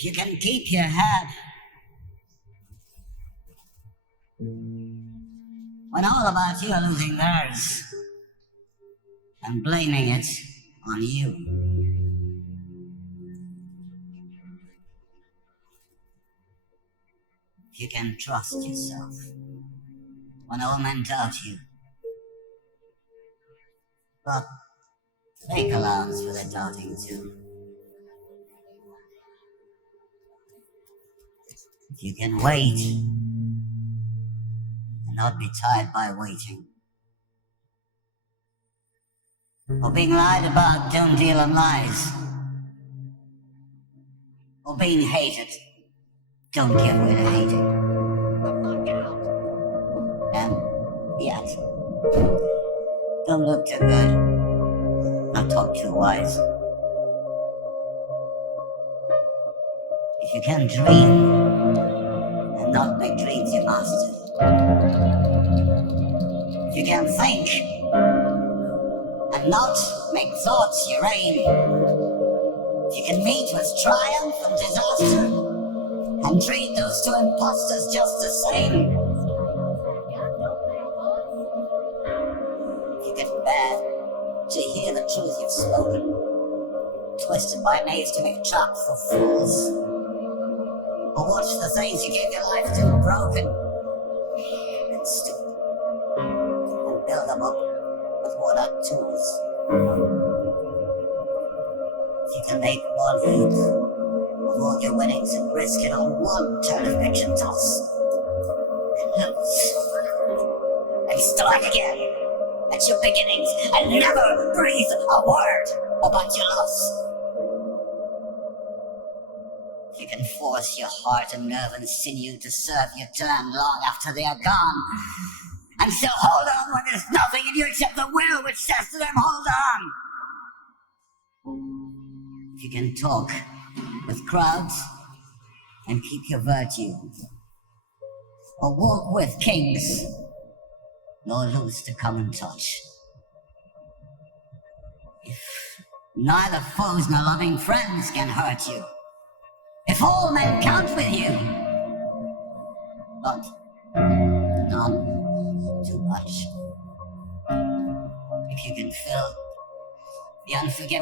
If you can keep your head when all about you are losing theirs and blaming it on you. If you can trust yourself when all men doubt you, but make allowance for their doubting too. If you can wait and not be tired by waiting, or being lied about, don't deal in lies, or being hated, don't give way to hating. And yet, don't look too good, not talk too wise. If you can dream and not make dreams your master, if you can think and not make thoughts your aim, if you can meet with triumph and disaster and treat those two imposters just the same, if you can bear to hear the truth you've spoken, twisted by knaves to make traps for fools, or watch the things you gave your life to broken and stupid, and build them up with worn-out tools. If you can make one heap of all your winnings and risk it on one turn of pitch and toss, and lose, and start again at your beginnings, and never breathe a word about your loss. If you can force your heart and nerve and sinew to serve your turn long after they are gone, and still hold on when there's nothing in you except the will which says to them, hold on. If you can talk with crowds and keep your virtue, or walk with kings, nor lose the common touch. If neither foes nor loving friends can hurt you, if all men count with you, but none too much. If you can fill the unforgiving